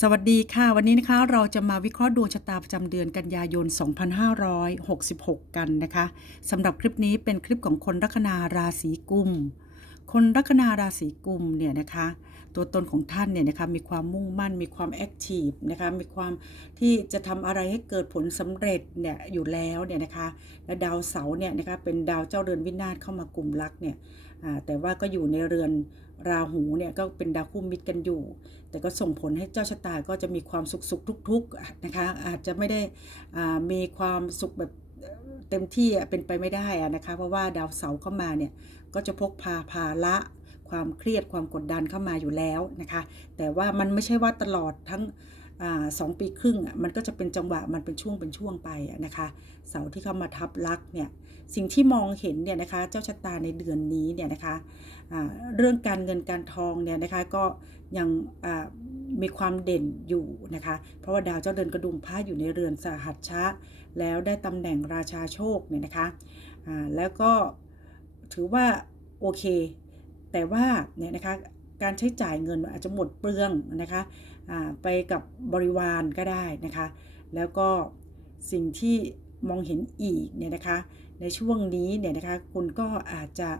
สวัสดีค่ะ วันนี้นะคะเราจะมาวิเคราะห์ดวงชะตาประจำเดือนกันยายน 2566 กันนะคะสำหรับคลิปนี้เป็นคลิปของคนลัคนาราศีกุม คนลัคนาราศีกุมเนี่ยนะคะตัวตนของท่านเนี่ยนะคะมีความมุ่งมั่น มีความแอคทีฟนะคะมีความที่จะทำอะไรให้เกิดผลสำเร็จเนี่ยอยู่แล้วเนี่ยนะคะและดาวเสาร์เนี่ยนะคะเป็นดาวเจ้าเรือนวินาศเข้ามากลุ่มรักเนี่ย แต่ว่าก็อยู่ในเรือนราหูเนี่ยก็เป็นดาวคู่มิตรกันอยู่ แต่ก็ส่งผลให้เจ้าชะตาก็จะมีความสุขสุขทุกๆนะคะอาจจะไม่ได้อ่ามีความสุขแบบเต็มที่เป็นไปไม่ได้นะคะเพราะว่าดาวเสาร์เข้ามาเนี่ยก็จะพกพาภาระความเครียดความกดดันเข้ามาอยู่แล้วนะคะ แต่ว่ามันไม่ใช่ว่าตลอดทั้ง สองปีครึ่งมันก็จะเป็นจังหวะมันเป็นช่วงเป็นช่วงไปนะคะเสาที่เข้ามาทับลักเนี่ยสิ่งที่มองเห็นเนี่ยนะคะเจ้าชะตาในเดือนนี้เนี่ยนะคะอ่าเรื่องการเงินการทองเนี่ยนะคะก็ยังมีความเด่นอยู่นะคะ เพราะว่าดาวเจ้าเดินกระดุมพระอยู่ในเรือนสหัชชะ แล้วได้ตำแหน่งราชาโชคเนี่ยนะคะอ่าแล้วก็ถือว่าโอเค แต่ว่าเนี่ยนะคะการใช้จ่ายเงินอาจจะหมดเปลืองนะคะ ไปกับบริวารก็ได้นะคะ แล้วก็สิ่งที่มองเห็นอีกเนี่ยนะคะ ในช่วงนี้เนี่ยนะคะคุณก็อาจจะ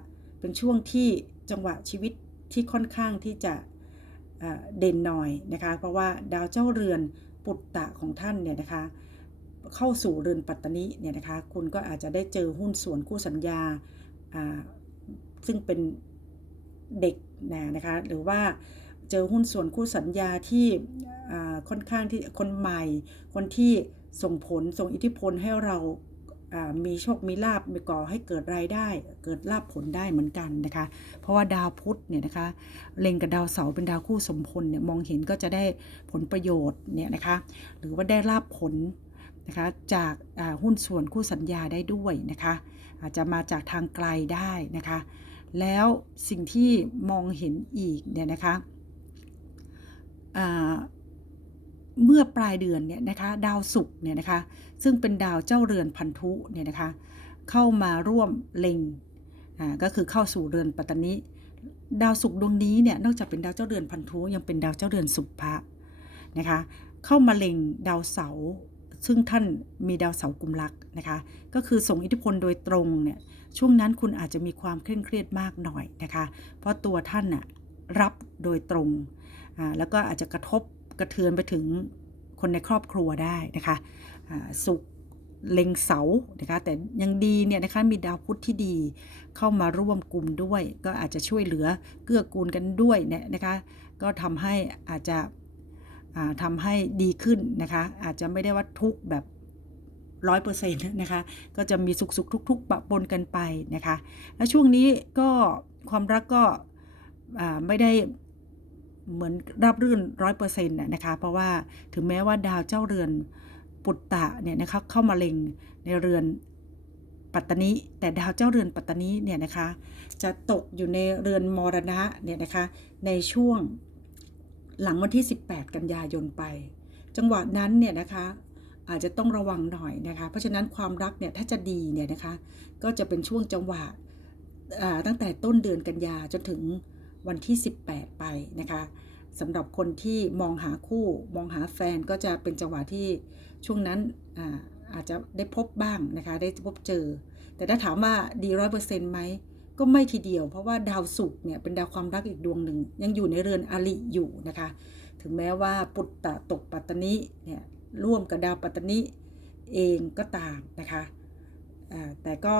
เป็นช่วงที่จังหวะชีวิตที่ค่อนข้างที่จะเด่นหน่อยนะคะ เพราะว่าดาวเจ้าเรือนปุตตะของท่านเนี่ยนะคะ เข้าสู่เรือนปัตตนิเนี่ยนะคะ คุณก็อาจจะได้เจอหุ้นส่วนคู่สัญญาอ่าซึ่งเป็นเด็กนะนะคะ หรือว่า เจอหุ้นส่วนคู่สัญญาที่ค่อนข้างที่คนใหม่ คนที่ส่งผลส่งอิทธิพลให้เรามีโชค มีลาบมีก่อให้เกิดรายได้ เกิดลาบผลได้เหมือนกันนะคะ เพราะว่าดาวพุธเนี่ยนะคะ เล็งกับดาวเสาร์เป็นดาวคู่สมพลเนี่ยมองเห็นก็จะได้ผลประโยชน์เนี่ยนะคะ หรือว่าได้ลาบผลนะคะจากหุ้นส่วนคู่สัญญาได้ด้วยนะคะ อาจจะมาจากทางไกลได้นะคะ แล้วสิ่งที่มองเห็นอีกเนี่ยนะคะ เมื่อปลายเดือนเนี่ยนะคะดาวศุกร์เนี่ยนะคะซึ่งเป็นดาวเจ้าเรือนพันธุเนี่ยนะคะเข้ามาร่วมเล็งก็คือเข้าสู่เรือนปัตตนิดาวศุกร์ดวงนี้เนี่ยนอกจากเป็นดาวเจ้าเรือนพันธุยังเป็นดาวเจ้าเรือนสุภะนะคะเข้ามาเล็งดาวเสาซึ่งท่านมีดาวเสากุมรักนะคะก็คือส่งอิทธิพลโดยตรงเนี่ยช่วงนั้นคุณอาจจะมีความเคร่งเครียดมากหน่อยนะคะเพราะตัวท่านน่ะรับโดยตรง แล้วก็อาจจะกระทบกระเทือนไปถึงคนในครอบครัวได้นะคะสุขเล็งเสานะคะแต่ยังดีเนี่ยนะคะมีดาวพุธที่ดีเข้ามาร่วมกลุ่มด้วย ก็อาจจะช่วยเหลือเกื้อกูลกันด้วยเนี่ยนะคะก็ทำให้อาจจะอ่าทำให้ดีขึ้นนะคะอาจจะไม่ได้ว่าทุกแบบร้อยเปอร์เซ็นต์นะคะก็จะมีสุขสุขทุกทุกๆปะปนกันไปนะคะ แล้วช่วงนี้ก็ความรักก็ไม่ได้ เหมือนราบรื่นร้อยเปอร์เซ็นต์นะคะ เพราะว่าถึงแม้ว่าดาวเจ้าเรือนปุตตะเนี่ยนะคะเข้ามาเล็งในเรือนปัตตานิแต่ดาวเจ้าเรือนปัตตานิเนี่ยนะคะจะตกอยู่ในเรือนมรณะเนี่ยนะคะในช่วงหลังวันที่ 18 กันยายนไป จังหวะนั้นเนี่ยนะคะอาจจะต้องระวังหน่อยนะคะเพราะฉะนั้นความรักเนี่ยถ้าจะดีเนี่ยนะคะก็จะเป็นช่วงจังหวะตั้งแต่ต้นเดือนกันยาจนถึง วันที่ 18 ไปนะคะสำหรับคนที่มองหาคู่มองหาแฟนก็จะเป็นจังหวะที่ช่วงนั้นอาอาจจะได้พบบ้างนะคะได้พบเจอ แต่ถ้าถามว่าดีร้อยเปอร์เซ็นต์ไหมก็ไม่ทีเดียว เพราะว่าดาวศุกร์เนี่ยเป็นดาวความรักอีกดวงหนึ่ง ยังอยู่ในเรือนอริอยู่นะคะ ถึงแม้ว่าปุตตะตกปัตตนิเนี่ยร่วมกับดาวปัตตนิเองก็ตามนะคะแต่ก็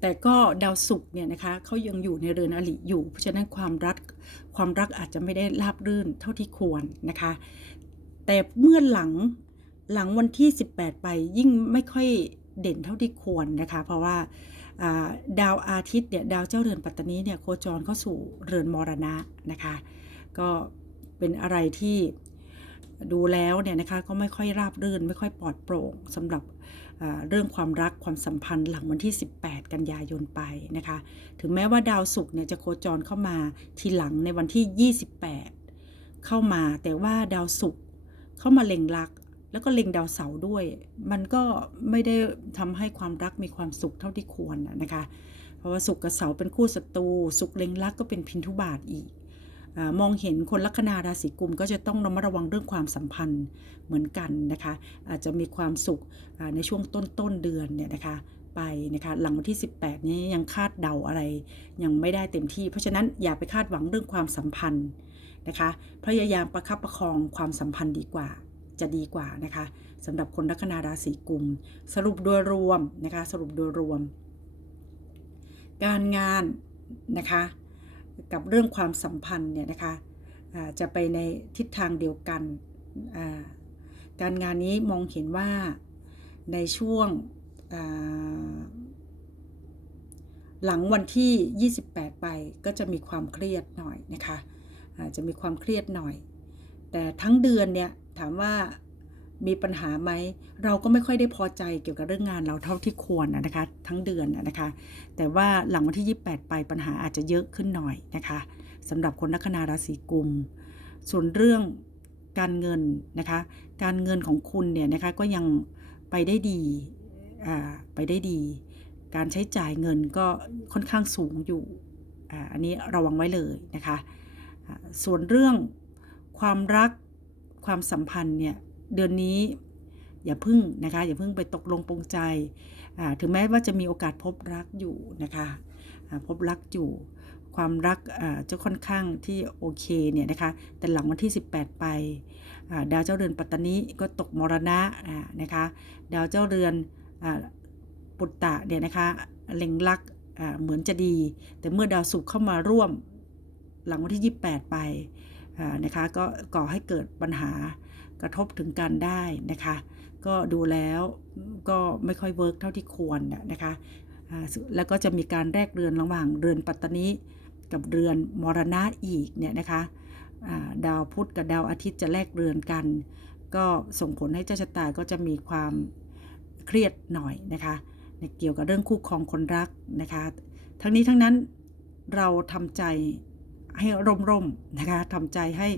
แต่ก็ดาวศุกร์เนี่ยนะคะเขายังอยู่ในเรือนอริอยู่ เพราะฉะนั้นความรักความรักอาจจะไม่ได้ราบรื่นเท่าที่ควรนะคะ แต่เมื่อหลังหลังวันที่ 18 ไปยิ่งไม่ค่อยเด่นเท่าที่ควรนะคะ เพราะว่าดาวอาทิตย์เนี่ยดาวเจ้าเรือนปัตตนีเนี่ยโคจรเข้าสู่เรือนมรณะนะคะ ก็เป็นอะไรที่ ดูแล้วเนี่ยนะคะก็ไม่ค่อยราบรื่น ไม่ค่อยปลอดโปร่งสำหรับเรื่องความรักความสัมพันธ์หลังวันที่ 18 กันยายนไปนะคะ ถึงแม้ว่าดาวศุกร์เนี่ยจะโคจรเข้ามาทีหลังในวันที่ 28 เข้ามาแต่ว่าดาวศุกร์เข้ามาเล็งรัก แล้วก็เล็งดาวเสาร์ด้วย มันก็ไม่ได้ทำให้ความรักมีความสุขเท่าที่ควรน่ะนะคะ เพราะว่าศุกร์กับเสาร์เป็นคู่ศัตรูศุกร์เล็งรักก็เป็นพินทุบาทอีก มองเห็นคนลัคนาราศีกุมก็จะต้องระมัดระวังเรื่องความสัมพันธ์เหมือนกันนะคะ อาจจะมีความสุขในช่วงต้นต้นเดือนเนี่ยนะคะไปนะคะหลังวันที่ 18 นี้ยังคาดเดาอะไร ยังไม่ได้เต็มที่ เพราะฉะนั้นอย่าไปคาดหวังเรื่องความสัมพันธ์นะคะพยายามประคับประคองความสัมพันธ์ดีกว่าจะดีกว่านะคะสำหรับคนลัคนาราศีกุม สรุปโดยรวมนะคะสรุปโดยรวม การงานนะคะ กับเรื่องความสัมพันธ์เนี่ยนะคะจะไปในทิศทางเดียวกัน การงานนี้มองเห็นว่าในช่วงหลังวันที่ 28 ไปก็จะมีความเครียดหน่อยนะคะจะมีความเครียดหน่อย แต่ทั้งเดือนเนี่ยถามว่า มีปัญหาไหม เราก็ไม่ค่อยได้พอใจเกี่ยวกับเรื่องงานเราเท่าที่ควรนะคะ ทั้งเดือนนะคะ แต่ว่าหลังวันที่ 28 ไปปัญหาอาจจะเยอะขึ้นหน่อยนะคะสำหรับคนลัคนาราศีกุม ส่วนเรื่องการเงินนะคะ การเงินของคุณเนี่ยนะคะก็ยังไปได้ดีไปได้ดี การใช้จ่ายเงินก็ค่อนข้างสูงอยู่อ,อันนี้ระวังไว้เลยนะคะ ส่วนเรื่องความรักความสัมพันธ์เนี่ย เดือนนี้ อย่าพึ่งนะคะ อย่าพึ่งไปตกลงปรงใจ ถึงแม้ว่าจะมีโอกาสพบรักอยู่นะคะพบรักอยู่ความรักจะค่อนข้างที่โอเคเนี่ยนะคะ แต่หลังวันที่ 18 ไปดาวเจ้าเรือนปัตตานีก็ตกมรณะนะคะ ดาวเจ้าเรือนอปุตตะเนี่ยนะคะเล็งลักเหมือนจะดี แต่เมื่อดาวศุกร์เข้ามาร่วมหลังวันที่ 28 ไปอ่านะคะ ก็ก่อให้เกิดปัญหา กระทบถึงกันได้นะคะ ก็ดูแล้วก็ไม่ค่อยเวิร์กเท่าที่ควรนะคะแล้วก็จะมีการแลกเรือนระหว่างเรือนปัตตานีกับเรือนมรณะอีกเนี่ยนะคะดาวพุธกับดาวอาทิตย์จะแลกเรือนกัน ก็ส่งผลให้เจ้าชะตาก็จะมีความเครียดหน่อยนะคะในเกี่ยวกับเรื่องคู่ครองคนรักนะคะ ทั้งนี้ทั้งนั้นเราทำใจให้ร่มๆนะคะทำใจให้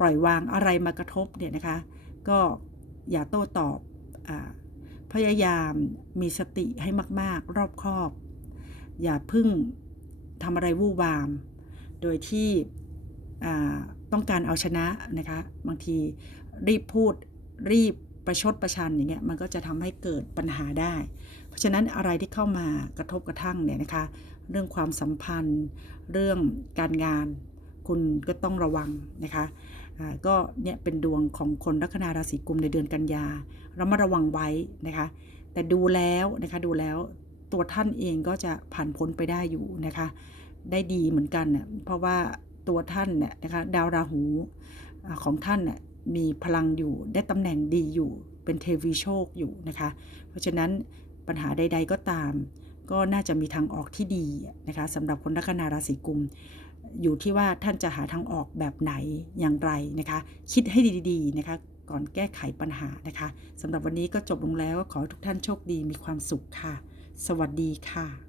ปล่อยวางอะไรมากระทบเนี่ยนะคะ ก็อย่าโต้ตอบอพยายามมีสติให้มาก ๆ รอบคอบ อย่าพึ่งทำอะไรวู่วาม โดยที่ต้องการเอาชนะนะคะ บางทีรีบพูดรีบประชดประชันอย่างเงี้ยมันก็จะทำให้เกิดปัญหาได้ เพราะฉะนั้นอะไรที่เข้ามากระทบกระทั่งเนี่ยนะคะ เรื่องความสัมพันธ์ เรื่องการงาน คุณก็ต้องระวังนะคะ ก็เนี่ยเป็นดวงของคนลัคนาราศีกุมในเดือนกันยาเรามาระวังไว้นะคะ แต่ดูแล้วนะคะดูแล้วตัวท่านเองก็จะผ่านพ้นไปได้อยู่นะคะ ได้ดีเหมือนกันเน่ยเพราะว่าตัวท่านเนี่ยนะคะดาวราหูของท่านเนี่ยมีพลังอยู่ได้ตำแหน่งดีอยู่เป็นเทวีโชคอยู่นะคะ เพราะฉะนั้นปัญหาใด ๆก็ตาม ก็น่าจะมีทางออกที่ดีนะคะสำหรับคนลัคนาราศีกุม อยู่ที่ว่าท่านจะหาทางออกแบบไหนอย่างไรนะคะ คิดให้ดีๆนะคะ ก่อนแก้ไขปัญหานะคะสำหรับวันนี้ก็จบลงแล้วก็ขอทุกท่านโชคดีมีความสุขค่ะ สวัสดีค่ะ